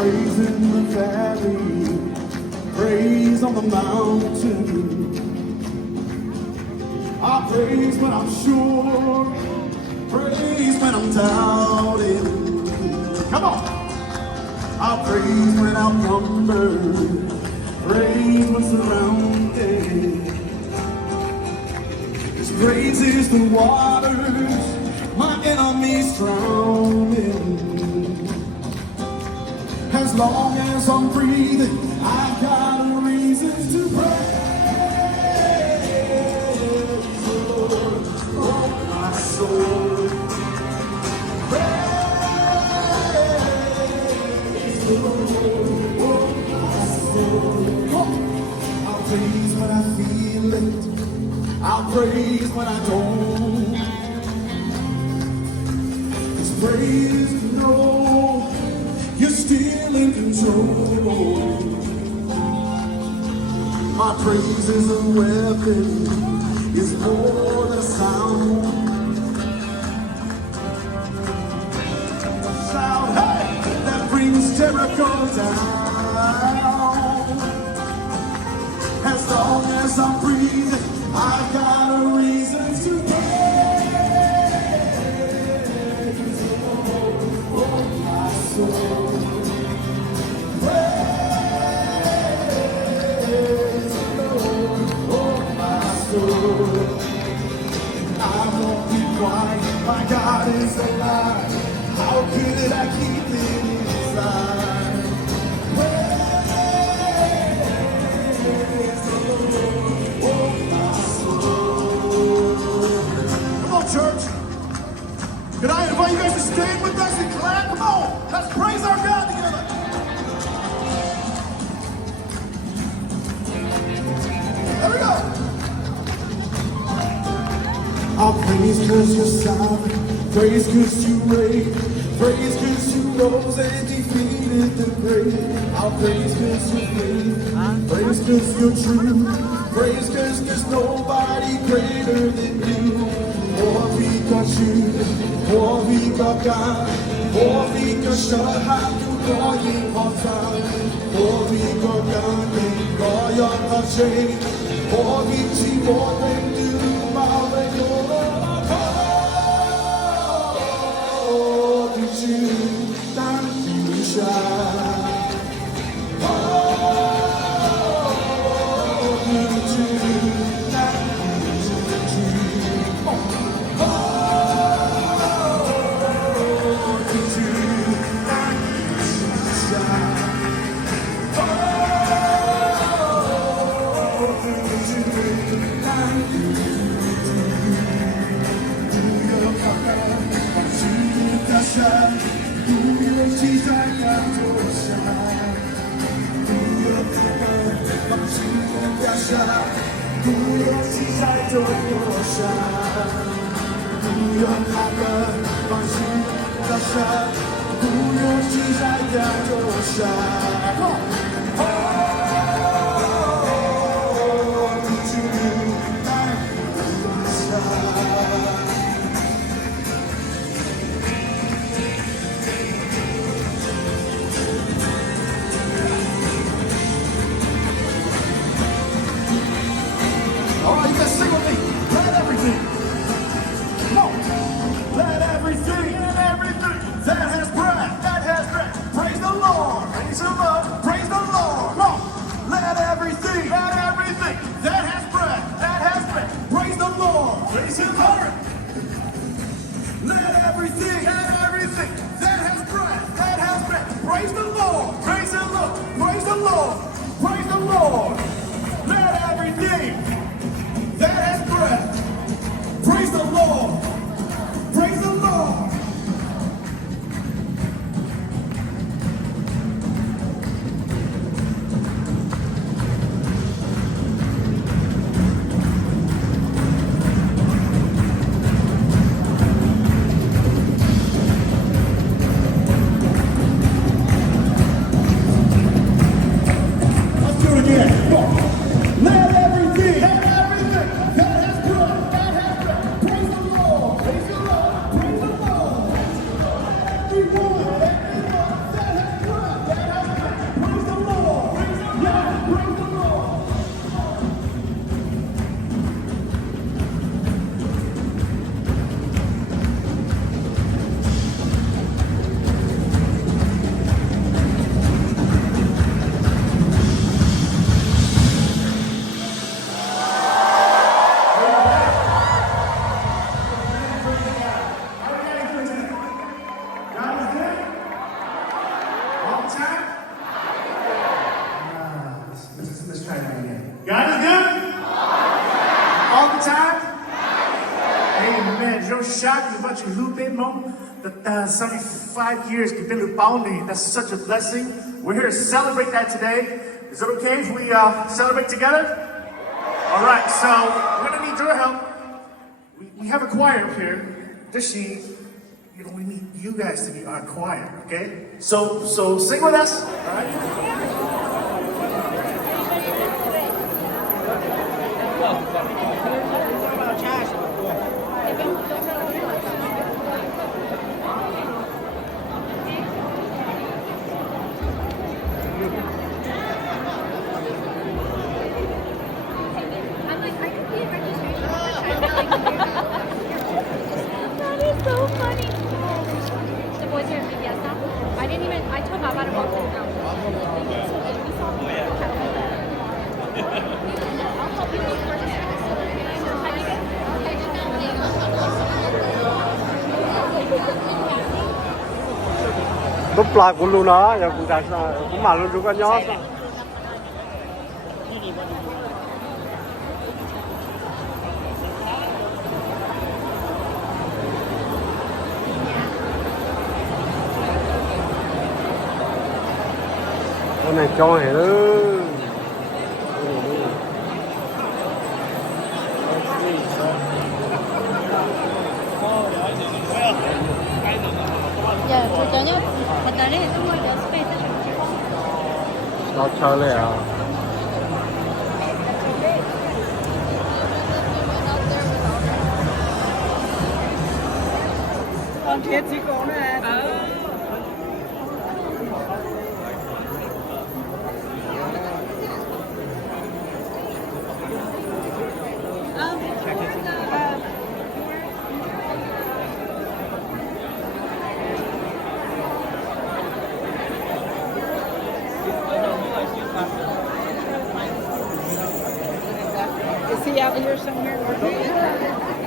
praise in the valley, praise on the mountain. I praise when I'm sure, praise when I'm doubting. Come on! I praise when I'm numbered, praise when surrounded. His praise is the waters my enemies drowning. As long as I'm breathing, I've got a reason to praise the Lord, oh my soul. Praise the Lord, oh my soul. I'll praise when I feel it, I'll praise when I don't. It's praise to know you're still in control. My praise is a weapon, it's more than a sound. Sound, hey, that brings Jericho down. As long as I'm breathing, I've got a reason to praise the Lord, oh my soul. I won't be quiet, my God is alive. How could I keep it inside? Praise the Lord, oh my soul. Come on, church. Can I invite you guys to stand with us and clap? Come on, let's praise our God together. There we go. I'll praise cause you're sovereign, praise cause you reign, praise cause you rose and defeated the grave. I'll praise cause you're faithful, praise cause you're true, praise cause there's nobody greater than you. For we got you, for we got God, for we got shahad, for we got time, for we got God, for your change, for we see more than do. Let's do it again. Come on. the time? Let's try that again. God is good? All the time? Amen. Yo shocked about your lupe, mom. That 75 years you've been lupauni. That's such a blessing. We're here to celebrate that today. Is it okay if we celebrate together? All right, so we're gonna need your help. We have a choir up here. We need you guys to be our choir, okay? So sing with us, all right? Tốt là của luôn đó, giờ cũng đã cũng mà luôn có nhót. Cái này cho hề đó. Dạ, cho nhớ thật ra đấy tôi mới được space Nó chơiเลยà. con thiệt gì cô nè. Is he out here somewhere?